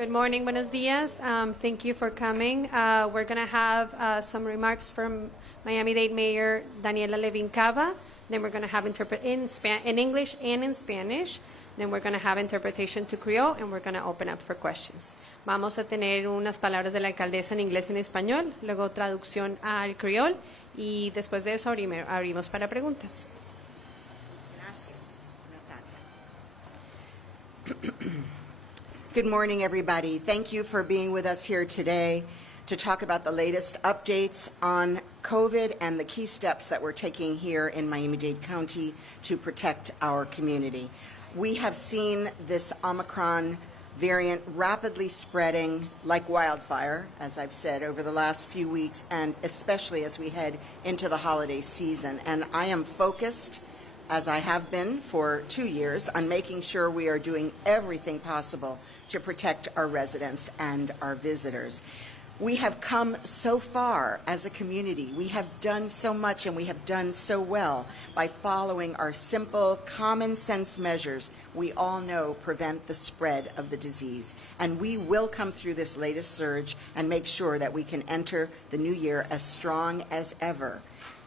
Good morning, buenos dias. Thank you for coming. We're going to have some remarks from Miami-Dade Mayor Daniella Levine Cava. Then we're going to have in English and in Spanish. Then we're going to have interpretation to Creole, and we're going to open up for questions. Vamos a tener unas palabras de la alcaldesa en inglés y en español, luego traducción al Creole, y después de eso abrimos para preguntas. Gracias, Natalia. Good morning, everybody. Thank you for being with us here today to talk about the latest updates on COVID and the key steps that we're taking here in Miami-Dade County to protect our community. We have seen this Omicron variant rapidly spreading like wildfire, as I've said, over the last few weeks, and especially as we head into the holiday season. And I am focused, as I have been for 2 years, on making sure we are doing everything possible to protect our residents and our visitors. We have come so far as a community. We have done so much, and we have done so well by following our simple, common sense measures we all know prevent the spread of the disease. And we will come through this latest surge and make sure that we can enter the new year as strong as ever.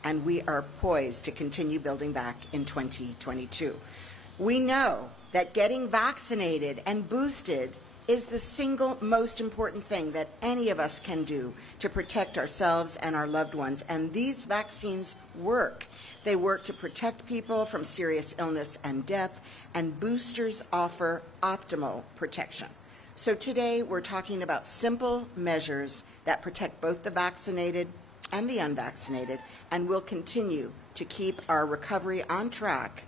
And we are poised to continue building back in 2022. We know that getting vaccinated and boosted is the single most important thing that any of us can do to protect ourselves and our loved ones. And these vaccines work. They work to protect people from serious illness and death, and boosters offer optimal protection. So today we're talking about simple measures that protect both the vaccinated and the unvaccinated, and will continue to keep our recovery on track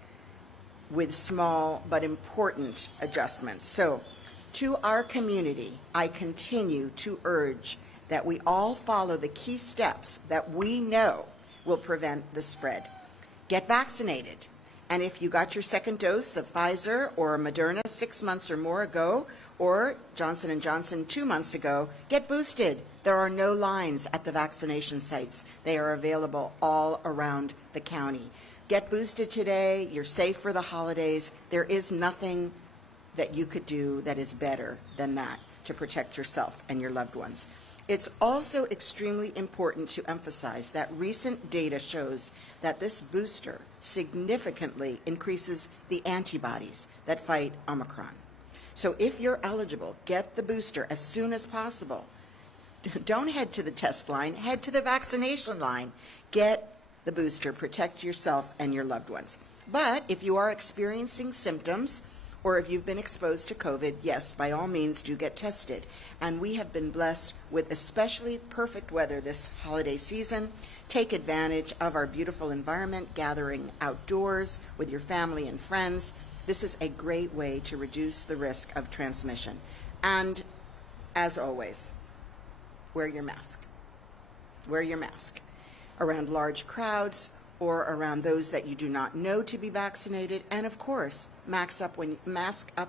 with small but important adjustments. So, to our community, I continue to urge that we all follow the key steps that we know will prevent the spread. Get vaccinated. And if you got your second dose of Pfizer or Moderna 6 months or more ago, or Johnson & Johnson 2 months ago, get boosted. There are no lines at the vaccination sites. They are available all around the county. Get boosted today. You're safe for the holidays. There is nothing that you could do that is better than that to protect yourself and your loved ones. It's also extremely important to emphasize that recent data shows that this booster significantly increases the antibodies that fight Omicron. So if you're eligible, get the booster as soon as possible. Don't head to the test line, head to the vaccination line. Get the booster, protect yourself and your loved ones. But if you are experiencing symptoms, or if you've been exposed to COVID, yes, by all means, do get tested. And we have been blessed with especially perfect weather this holiday season. Take advantage of our beautiful environment, gathering outdoors with your family and friends. This is a great way to reduce the risk of transmission. And as always, wear your mask. Wear your mask around large crowds or around those that you do not know to be vaccinated. And of course, mask up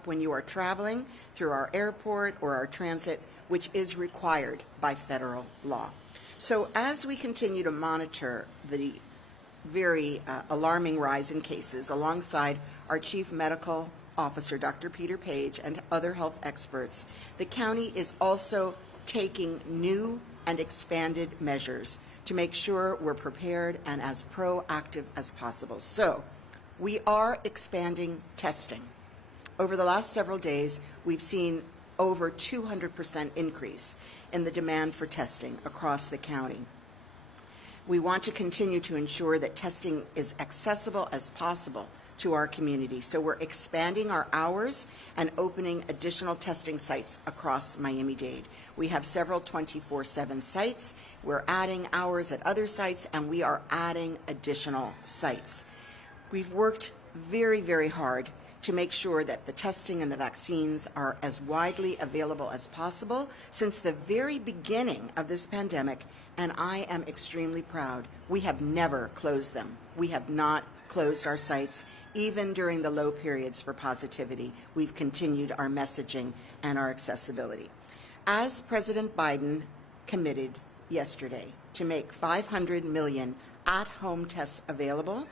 when you are traveling through our airport or our transit, which is required by federal law. So as we continue to monitor the very alarming rise in cases alongside our Chief Medical Officer, Dr. Peter Page, and other health experts, the county is also taking new and expanded measures to make sure we're prepared and as proactive as possible. So, we are expanding testing. Over the last several days, we've seen over 200% increase in the demand for testing across the county. We want to continue to ensure that testing is accessible as possible to our community. So we're expanding our hours and opening additional testing sites across Miami-Dade. We have several 24/7 sites. We're adding hours at other sites, and we are adding additional sites. We've worked very, very hard to make sure that the testing and the vaccines are as widely available as possible since the very beginning of this pandemic, and I am extremely proud. We have never closed them. We have not closed our sites. Even during the low periods for positivity, we've continued our messaging and our accessibility. As President Biden committed yesterday to make 500 million at-home tests available,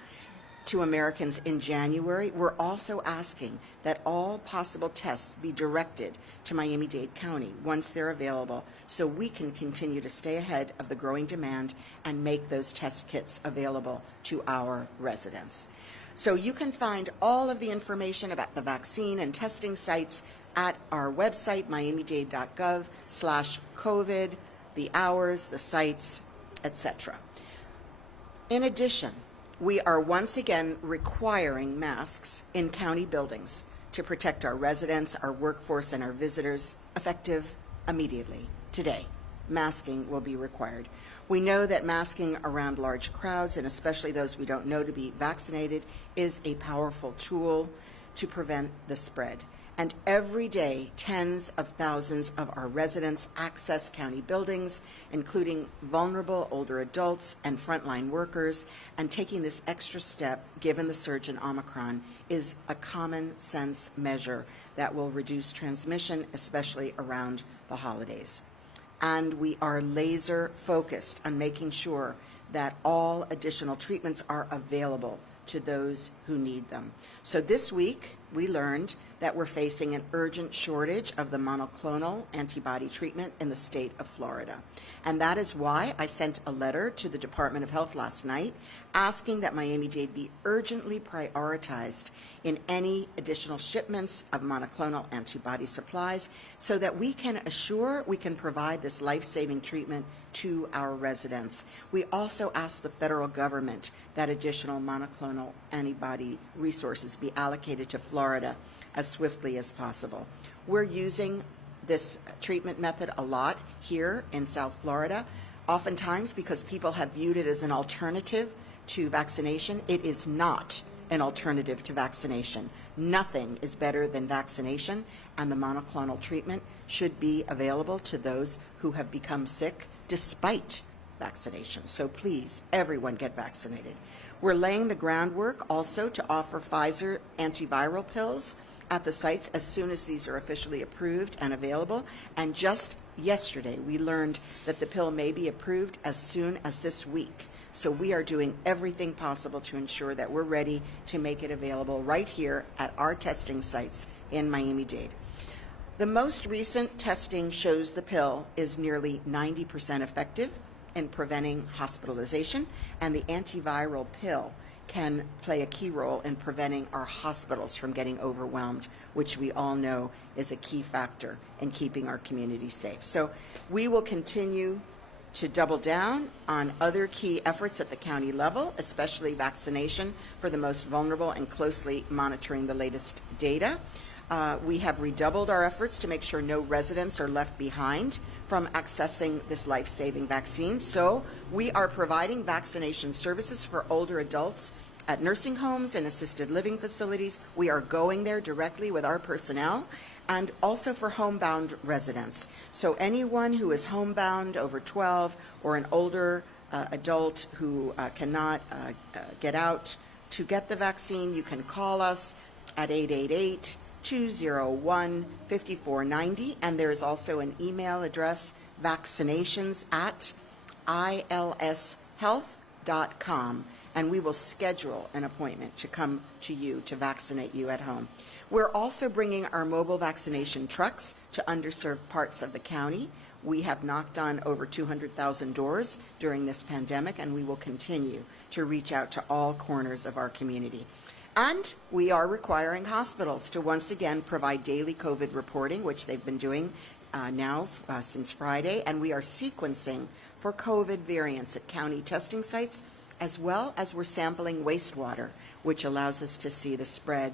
to Americans in January, we're also asking that all possible tests be directed to Miami-Dade County once they're available, so we can continue to stay ahead of the growing demand and make those test kits available to our residents. So you can find all of the information about the vaccine and testing sites at our website, miamidade.gov/COVID, the hours, the sites, etc. In addition, we are once again requiring masks in county buildings to protect our residents, our workforce, and our visitors, effective immediately. Today, masking will be required. We know that masking around large crowds, and especially those we don't know to be vaccinated, is a powerful tool to prevent the spread. And every day, tens of thousands of our residents access county buildings, including vulnerable older adults and frontline workers, and taking this extra step, given the surge in Omicron, is a common sense measure that will reduce transmission, especially around the holidays. And we are laser focused on making sure that all additional treatments are available to those who need them. So this week, we learned that we're facing an urgent shortage of the monoclonal antibody treatment in the state of Florida. And that is why I sent a letter to the Department of Health last night asking that Miami-Dade be urgently prioritized in any additional shipments of monoclonal antibody supplies so that we can assure we can provide this life-saving treatment to our residents. We also asked the federal government that additional monoclonal antibody resources be allocated to Florida as swiftly as possible. We're using this treatment method a lot here in South Florida, oftentimes because people have viewed it as an alternative to vaccination. It is not an alternative to vaccination. Nothing is better than vaccination, and the monoclonal treatment should be available to those who have become sick despite vaccination. So please, everyone get vaccinated. We're laying the groundwork also to offer Pfizer antiviral pills at the sites as soon as these are officially approved and available. And just yesterday, we learned that the pill may be approved as soon as this week. So we are doing everything possible to ensure that we're ready to make it available right here at our testing sites in Miami-Dade. The most recent testing shows the pill is nearly 90% effective in preventing hospitalization, and the antiviral pill can play a key role in preventing our hospitals from getting overwhelmed, which we all know is a key factor in keeping our community safe. So we will continue to double down on other key efforts at the county level, especially vaccination for the most vulnerable and closely monitoring the latest data. We have redoubled our efforts to make sure no residents are left behind from accessing this life-saving vaccine. So we are providing vaccination services for older adults at nursing homes and assisted living facilities. We are going there directly with our personnel, and also for homebound residents. So anyone who is homebound over 12 or an older adult who cannot get out to get the vaccine, you can call us at 888-201-5490, and there is also an email address, vaccinations@ilshealth.com, and we will schedule an appointment to come to you to vaccinate you at home. We're also bringing our mobile vaccination trucks to underserved parts of the county. We have knocked on over 200,000 doors during this pandemic, and we will continue to reach out to all corners of our community. And we are requiring hospitals to once again provide daily COVID reporting, which they've been doing now since Friday, and we are sequencing for COVID variants at county testing sites, as well as we're sampling wastewater, which allows us to see the spread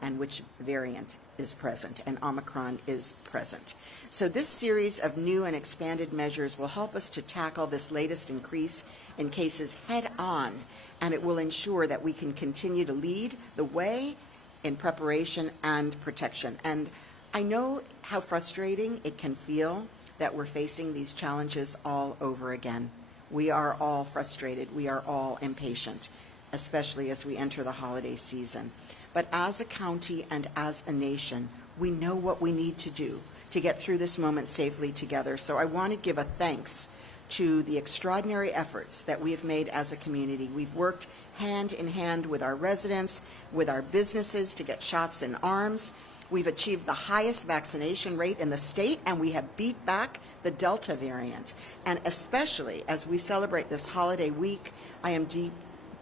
and which variant is present, and Omicron is present. So this series of new and expanded measures will help us to tackle this latest increase in cases head on, and it will ensure that we can continue to lead the way in preparation and protection. And I know how frustrating it can feel that we're facing these challenges all over again. We are all frustrated. We are all impatient, especially as we enter the holiday season. But as a county and as a nation, we know what we need to do to get through this moment safely together. So I want to give a thanks to the extraordinary efforts that we have made as a community. We've worked hand in hand with our residents, with our businesses to get shots in arms. We've achieved the highest vaccination rate in the state, and we have beat back the Delta variant. And especially as we celebrate this holiday week, I am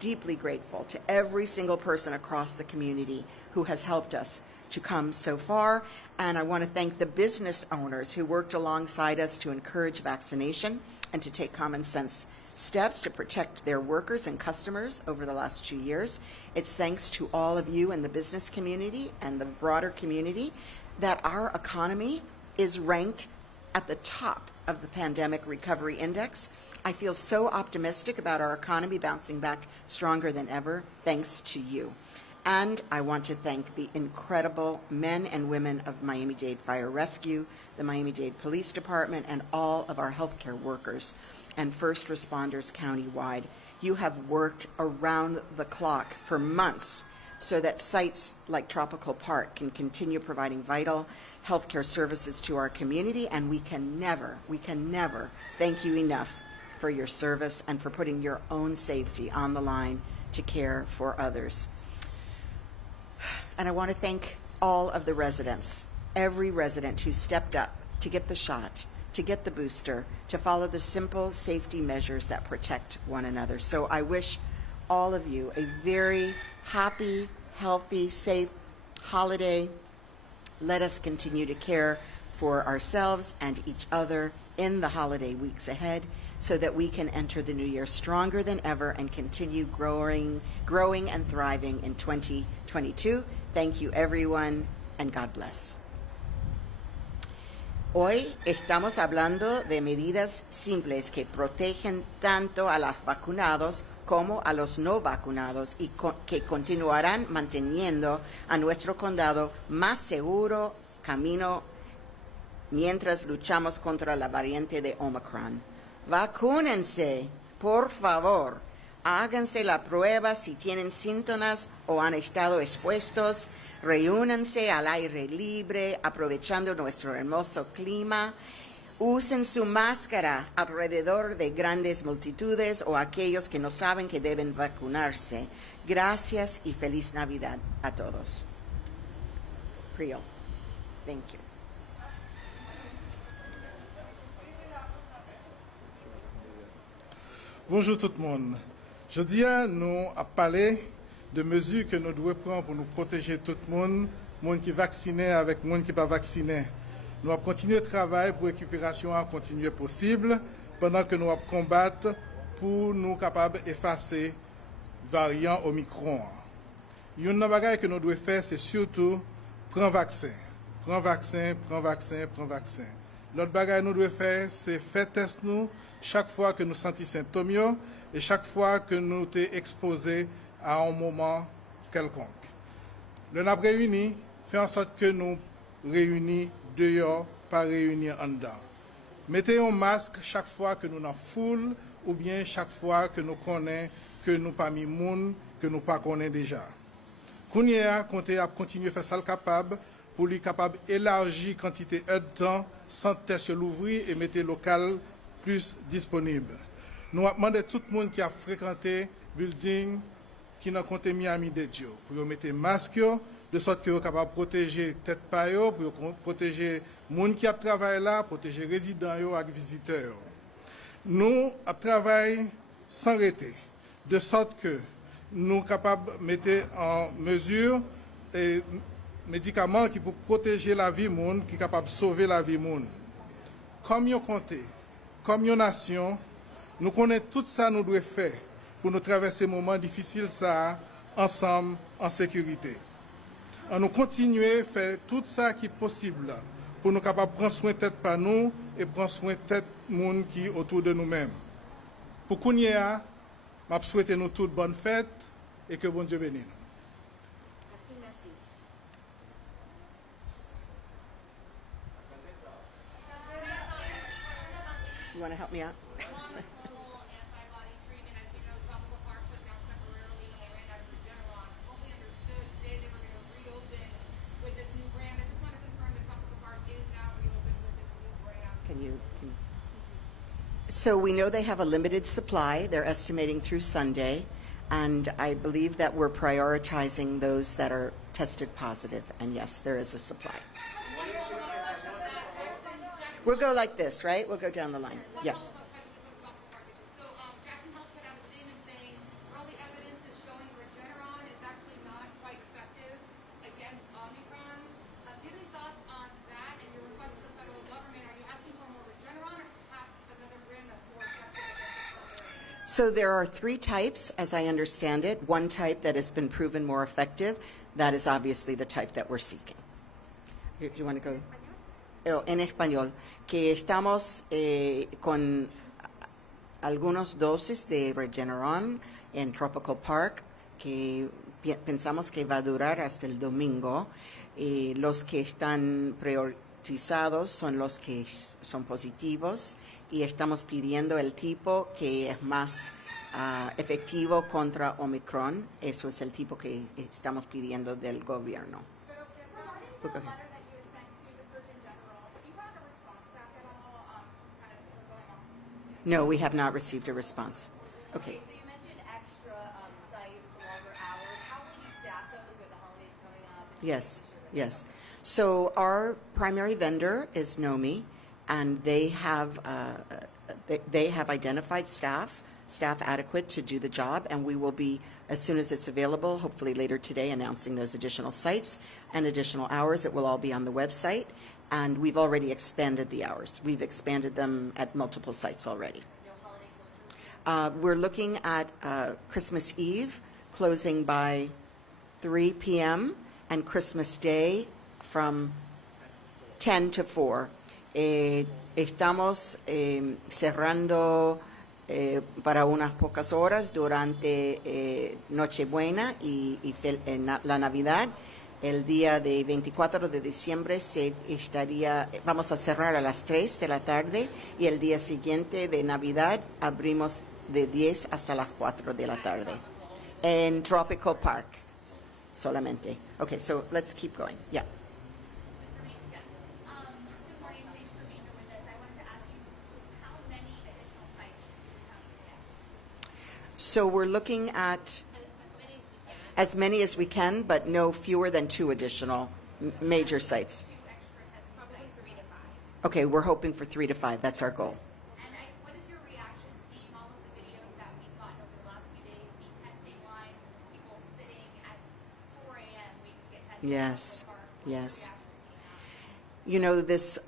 deeply grateful to every single person across the community who has helped us to come so far. And I want to thank the business owners who worked alongside us to encourage vaccination and to take common sense steps to protect their workers and customers over the last 2 years. It's thanks to all of you in the business community and the broader community that our economy is ranked at the top of the Pandemic Recovery Index. I feel so optimistic about our economy bouncing back stronger than ever, thanks to you. And I want to thank the incredible men and women of Miami-Dade Fire Rescue, the Miami-Dade Police Department, and all of our healthcare workers and first responders countywide. You have worked around the clock for months so that sites like Tropical Park can continue providing vital healthcare services to our community, and we can never thank you enough for your service and for putting your own safety on the line to care for others. And I want to thank all of the residents, every resident who stepped up to get the shot, to get the booster, to follow the simple safety measures that protect one another. So I wish all of you a very happy, healthy, safe holiday. Let us continue to care for ourselves and each other in the holiday weeks ahead so that we can enter the new year stronger than ever and continue growing and thriving in 2022. Thank you, everyone, and God bless. Hoy estamos hablando de medidas simples que protegen tanto a los vacunados como a los no vacunados y que continuarán manteniendo a nuestro condado más seguro camino mientras luchamos contra la variante de Omicron. Vacúnense, por favor. Háganse la prueba si tienen síntomas o han estado expuestos. Reúnanse al aire libre, aprovechando nuestro hermoso clima. Usen su máscara alrededor de grandes multitudes o aquellos que no saben que deben vacunarse. Gracias y feliz Navidad a todos. Creole. Thank you. Bonjour tout le monde. Je dis nous à parler de mesures que nous devons prendre pour nous protéger tout le monde qui est vacciné avec le monde qui n'est pas vacciné. Nous allons continuer le travail pour récupération à continuer possible pendant que nous allons combattre pour nous capables d'effacer variant Omicron. Une chose que nous devons faire, c'est surtout prendre vaccin. Prends vaccin, prends vaccin, prends vaccin. L'autre chose que nous devons faire, c'est faire test nous chaque fois que nous sentons symptômes et chaque fois que nous sommes exposés à un moment quelconque. Le NAP réuni fait en sorte que nous réunis dehors, pas réunis en dedans. Mettez un masque chaque fois que nous sommes en foule ou bien chaque fois que nous connaissons que nous pas mis monde que nous pas connaissons déjà. Kounia comptez à continuer à faire ça le capable pour lui capable élargir quantité de temps sans test l'ouvrir et mettre local plus disponible. Nous demandons à tout le monde qui a fréquenté building qui n'a compté Miami-Dade pour mettre masque de sorte que vous capable de protéger tête pa yo, pour protéger monde qui a travaillé là, protéger résidents yo et visiteurs. Nous travaillons sans arrêter de sorte que nous capables de mettre en mesure et médicaments qui pour protéger la vie monde, qui capable de sauver la vie monde. Comme nous comptons, comme une nation, nous connaissons tout ça nous devons faire pour nous traverser moments difficiles ça ensemble en sécurité. On nous continuer à faire tout ça qui est possible pour nous capables de prendre soin de tête par nous et prendre soin de tête monde qui autour de nous-mêmes. Pour qu'on y ait, je souhaite nous toutes bonnes fêtes et que bon Dieu bénisse. Merci. You want to help me out? Monoclonal antibody treatment, as you know, Tropical Park shut down temporarily and they ran out of Regeneron. What we understood today, they were going to reopen with this new brand. I just want to confirm that Tropical Park is now reopened with this new brand. Can you? So we know they have a limited supply. They're estimating through Sunday, and I believe that we're prioritizing those that are tested positive, and yes, there is a supply. We'll go like this, right? We'll go down the line. Yeah. So Jackson Health put out a statement saying early evidence is showing Regeneron is actually not quite effective against Omicron. Do you have any thoughts on that and your request to the federal government? Are you asking for more Regeneron or perhaps another brand that's more effective against the So there are three types, as I understand it. One type that has been proven more effective. That is obviously the type that we're seeking. Do you want to go? En español, que estamos con algunos dosis de Regeneron en Tropical Park, que pensamos que va a durar hasta el domingo. Los que están priorizados son los que son positivos y estamos pidiendo el tipo que es más efectivo contra Omicron. Eso es el tipo que estamos pidiendo del gobierno. Okay. No, we have not received a response. Okay. So you mentioned extra sites, longer hours. How will you staff those with the holidays coming up? Yes, yes. So our primary vendor is NOMI, and they have identified staff adequate to do the job, and we will be, as soon as it's available, hopefully later today, announcing those additional sites and additional hours. It will all be on the website. And we've already expanded the hours. We've expanded them at multiple sites already. No holiday closures? We're looking at Christmas Eve closing by 3 p.m. and Christmas Day from 10 to 4. Estamos cerrando para unas pocas horas durante Nochebuena y la Navidad. El día de 24 de diciembre vamos a cerrar a las 3 de la tarde y el día siguiente de Navidad abrimos de 10 hasta las 4 de la tarde. En Tropical Park solamente. Okay, so let's keep going. Yeah. Good morning. Thanks for being here with us. I wanted to ask you, how many additional sites do you have to get? So we're looking at as many as we can, but no fewer than 2 additional major sites. 2 extra tests, probably 3 to 5. Okay, we're hoping for 3 to 5. That's our goal. And what is your reaction seeing all of the videos that we've gotten over the last few days, the testing lines, people sitting at 4 a.m. waiting to get tested? Yes, yes. What's your reaction seeing that? You know, this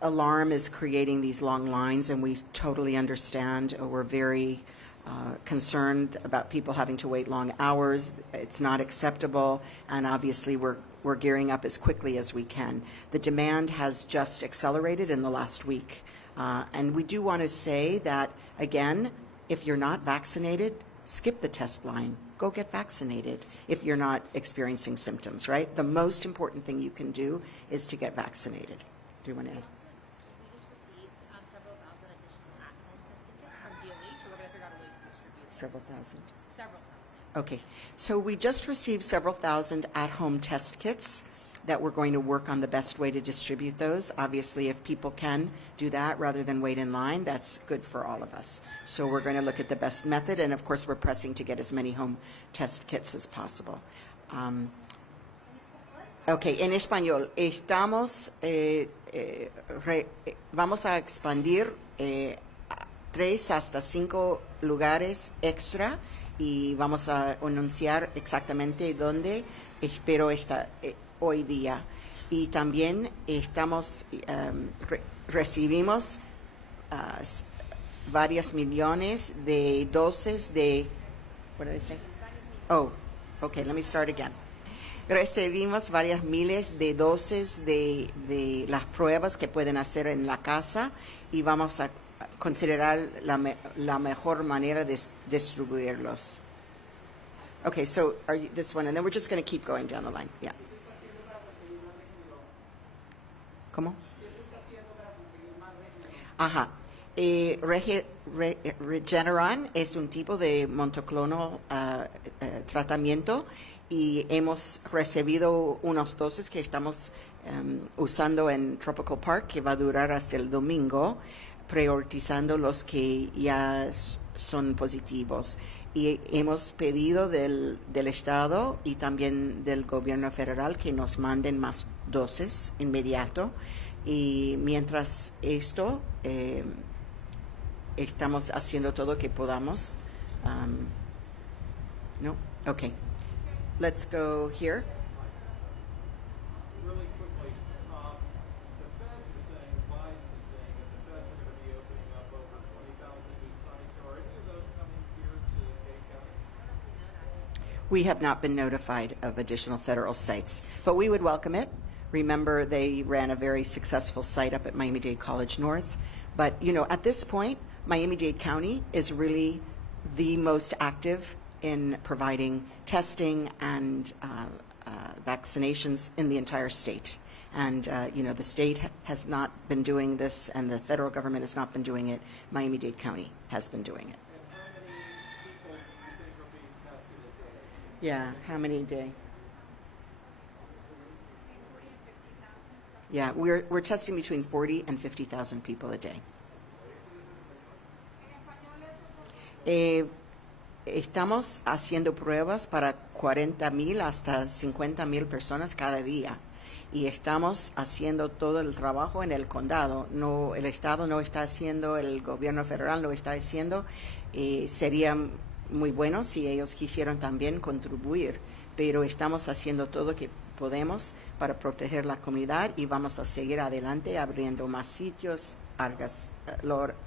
alarm is creating these long lines, and we totally understand. We're very concerned about people having to wait long hours. It's not acceptable, and obviously we're gearing up as quickly as we can. The demand has just accelerated in the last week, and we do want to say that, again, if you're not vaccinated, skip the test line. Go get vaccinated if you're not experiencing symptoms, right? The most important thing you can do is to get vaccinated. Do you want to add? We just received several thousand additional at-home testing kits from DOH, so we're going to figure out a way to distribute them. Several thousand. Several thousand. Okay, so we just received several thousand at-home test kits that we're going to work on the best way to distribute those. Obviously, if people can do that rather than wait in line, that's good for all of us. So we're going to look at the best method, and of course, we're pressing to get as many home test kits as possible. Okay, en español, vamos a expandir 3 hasta 5 lugares extra y vamos a anunciar exactamente dónde, espero hoy día. Y también recibimos varios millones de dosis de, what did I say? Oh, okay, let me start again. Recibimos varias miles de dosis de las pruebas que pueden hacer en la casa y vamos a considerar la mejor manera de distribuirlos. Okay, so this one, and then we're just going to keep going down the line. Yeah. ¿Cómo? Ajá. Regeneron es un tipo de monoclonal tratamiento y hemos recibido unos dosis que estamos usando en Tropical Park que va a durar hasta el domingo. priorizando los que ya son positivos. Y hemos pedido del Estado y también del gobierno federal que nos manden más dosis inmediato. Y mientras esto, estamos haciendo todo lo que podamos. No? Okay. Let's go here. Really quickly, the Feds are saying, Biden is saying that the Feds are going to be opening up over 20,000 new sites. Are any of those coming here to Dade County? We have not been notified of additional federal sites, but we would welcome it. Remember, they ran a very successful site up at Miami-Dade College North. But, you know, at this point, Miami-Dade County is really the most active in providing testing and vaccinations in the entire state. And, you know, the state has not been doing this and the federal government has not been doing it. Miami-Dade County has been doing it. And how many people do you think are being tested a day? Yeah, how many a day? Yeah, we're testing between 40 and 50,000 people a day. Estamos haciendo pruebas para 40,000 hasta 50,000 personas cada día y estamos haciendo todo el trabajo en el condado. No, el Estado no está haciendo, el gobierno federal no está haciendo. Sería muy bueno si ellos quisieran también contribuir, pero estamos haciendo todo lo que podemos para proteger la comunidad y vamos a seguir adelante abriendo más sitios,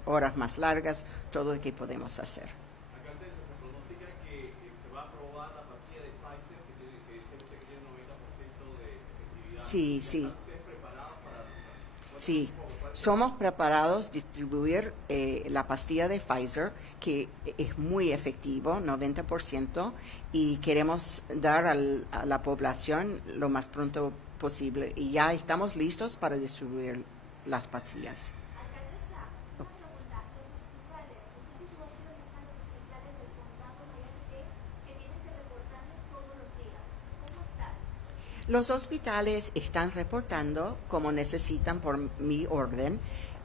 horas más largas, todo lo que podemos hacer. Alcaldesa, se pronostica que se va a aprobar la pastilla de Pfizer, que dice usted que tiene 90% de efectividad. Sí, sí. ¿Están ustedes preparados para...? Sí, somos preparados a distribuir la pastilla de Pfizer, que es muy efectivo, 90%, y queremos dar a la población lo más pronto posible. Y ya estamos listos para distribuir las pastillas. Alcaldesa, una pregunta. Los hospitales, ¿en qué situación están los hospitales del condado Miami-Dade que tienen que reportarme todos los días? ¿Cómo están? Los hospitales están reportando como necesitan por mi orden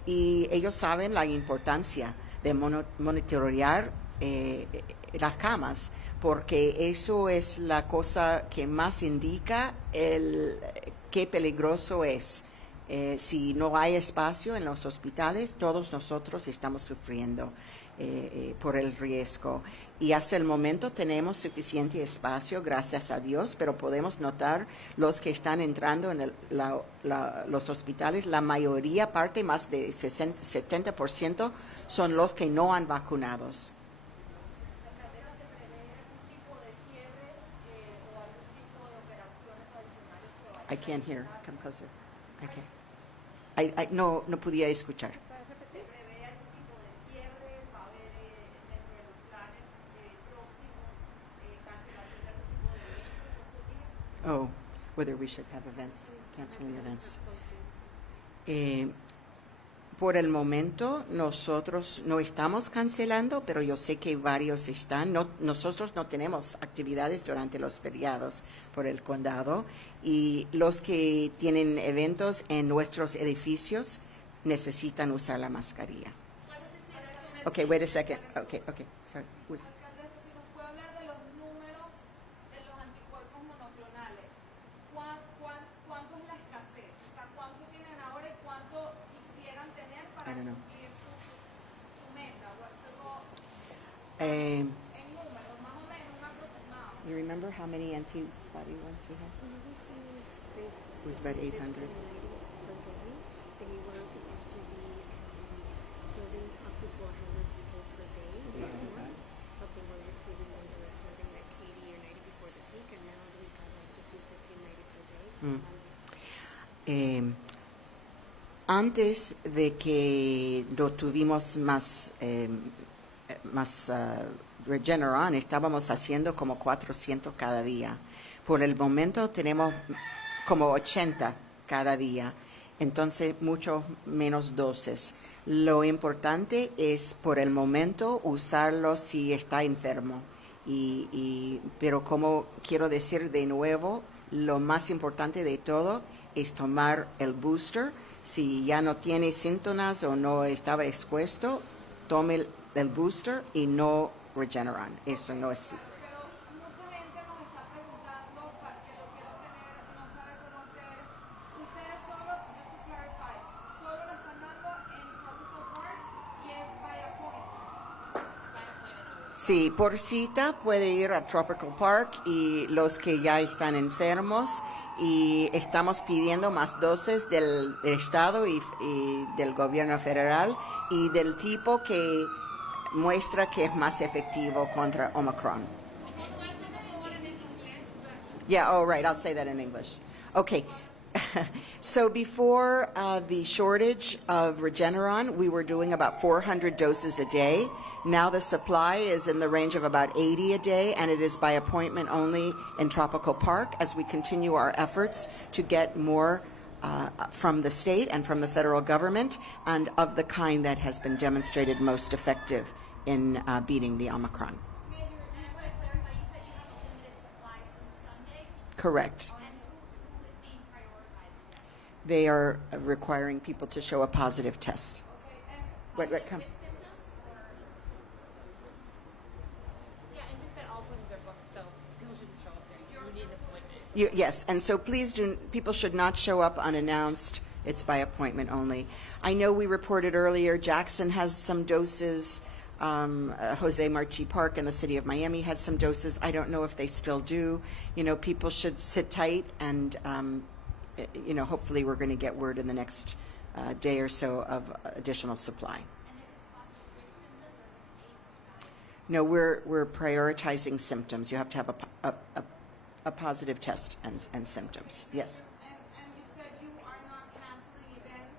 y ellos saben la importancia de monitorear las camas, porque eso es la cosa que más indica qué peligroso es. Si no hay espacio en los hospitales, todos nosotros estamos sufriendo por el riesgo. Y hasta el momento tenemos suficiente espacio, gracias a Dios, pero podemos notar los que están entrando en los hospitales, la mayoría, más de 70%, son los que no han vacunados. I can't hear. Come closer. I can't. No podía escuchar. Oh, whether we should have events, canceling events. Por el momento, nosotros no estamos cancelando, pero yo sé que varios están. Nosotros no tenemos actividades durante los feriados por el condado y los que tienen eventos en nuestros edificios necesitan usar la mascarilla. Okay, wait a second. Okay, sorry. Alcaldesa, si nos puede hablar de los números de los anticuerpos monoclonales. ¿Cuánto es la escasez? O sea, ¿cuánto tienen ahora y cuánto quisieran tener para cumplir su meta? En números, más o menos, un aproximado. You remember how many antibody ones we had? It was about 800. They were supposed to be serving up to 400 people per day before, but they were receiving when they were serving like 80 or 90 before the peak, and now we got up to 250, 90 per day. Antes de que no tuvimos más Regeneron, estábamos haciendo como 400 cada día. Por el momento tenemos como 80 cada día, entonces mucho menos dosis. Lo importante es por el momento usarlo si está enfermo. Pero como quiero decir de nuevo, lo más importante de todo es tomar el booster Si ya no tiene síntomas o no estaba expuesto, tome el booster y no Regeneron. Eso no es. Pero mucha gente nos está preguntando para que lo quiera tener, no sabe cómo hacer. Ustedes solo, just to clarify, solo lo están dando en Tropical Park y es by appointment. Sí, por cita puede ir a Tropical Park y los que ya están enfermos, y estamos pidiendo más dosis del Estado y del gobierno federal y del tipo que muestra que es más efectivo contra Omicron. Yeah, oh, right, I'll say that in English. Okay. So before the shortage of Regeneron, we were doing about 400 doses a day. Now the supply is in the range of about 80 a day, and it is by appointment only in Tropical Park as we continue our efforts to get more from the state and from the federal government, and of the kind that has been demonstrated most effective in beating the Omicron. Mayor, just to clarify, you said you have a limited supply from Sunday, Correct. and who is being prioritized? They are requiring people to show a positive test. Okay, and What come? With symptoms or? Yeah, and just that all appointments are booked, so people shouldn't show up there. You need an appointment. Yes, and so please people should not show up unannounced. It's by appointment only. I know we reported earlier Jackson has some doses. Jose Marti Park in the city of Miami had some doses. I don't know if they still do. You know, people should sit tight, and you know, hopefully we're going to get word in the next day or so of additional supply. And this is positive with symptoms or asymptomatic? No, we're prioritizing symptoms. You have to have a positive test and symptoms. Yes. and you said you are not canceling events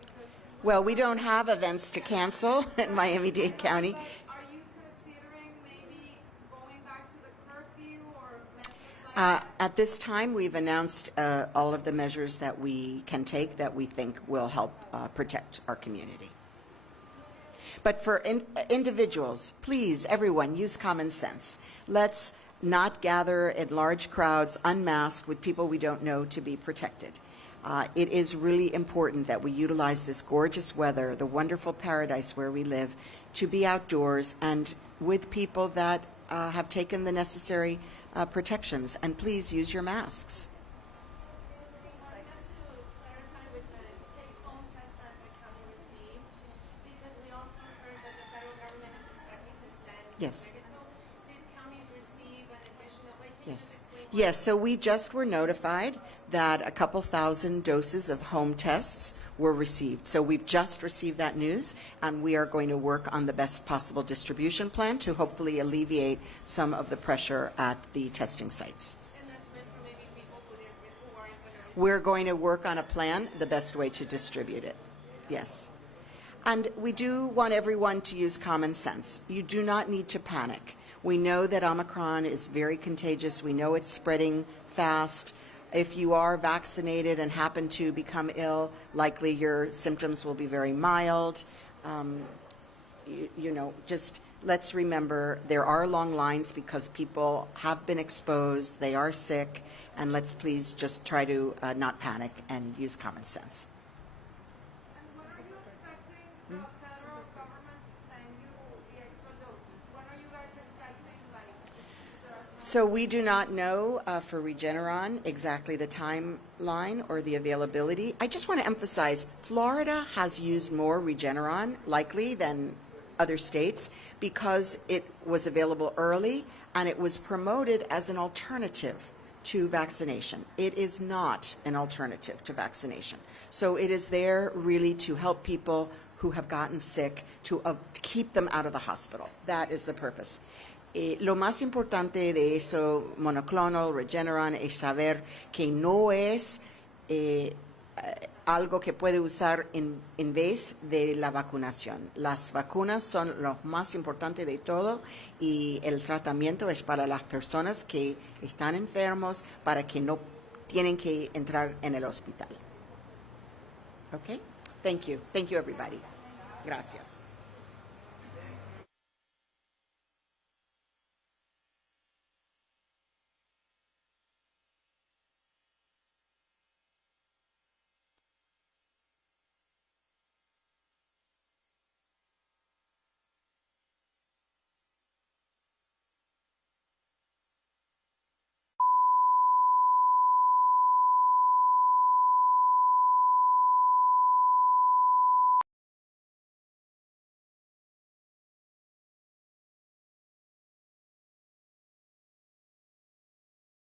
because Well, we don't have events to cancel in Miami-Dade County. but are you considering maybe going back to the curfew or measures like At this time, we've announced all of the measures that we can take that we think will help protect our community. But for individuals, please, everyone, use common sense. Let's not gather in large crowds, unmasked, with people we don't know, to be protected. It is really important that we utilize this gorgeous weather, the wonderful paradise where we live, to be outdoors and with people that have taken the necessary protections. And please use your masks. Just to clarify with the take-home test that the county received, because we also heard that the federal government is expecting to send Yes. nuggets. So did counties receive an additional, like, can you Yes. just explain? Yes, so we just were notified that a couple thousand doses of home tests were received. So we've just received that news, and we are going to work on the best possible distribution plan to hopefully alleviate some of the pressure at the testing sites. And that's meant for maybe people who aren't going to receive. We're going to work on a plan, the best way to distribute it. Yes. And we do want everyone to use common sense. You do not need to panic. We know that Omicron is very contagious. We know it's spreading fast. If you are vaccinated and happen to become ill, likely your symptoms will be very mild. You know, just let's remember there are long lines because people have been exposed, they are sick, and let's please just try to not panic and use common sense. and when are you expecting the federal government to send you the extra doses? When are you guys expecting, like, So we do not know for Regeneron exactly the timeline or the availability. I just want to emphasize, Florida has used more Regeneron likely than other states because it was available early and it was promoted as an alternative to vaccination. It is not an alternative to vaccination. So it is there really to help people who have gotten sick, to keep them out of the hospital. That is the purpose. Lo más importante de eso, monoclonal, Regeneron, es saber que no es algo que puede usar en vez de la vacunación. Las vacunas son lo más importante de todo y el tratamiento es para las personas que están enfermos, para que no tienen que entrar en el hospital. Okay? Thank you. Thank you, everybody. Gracias.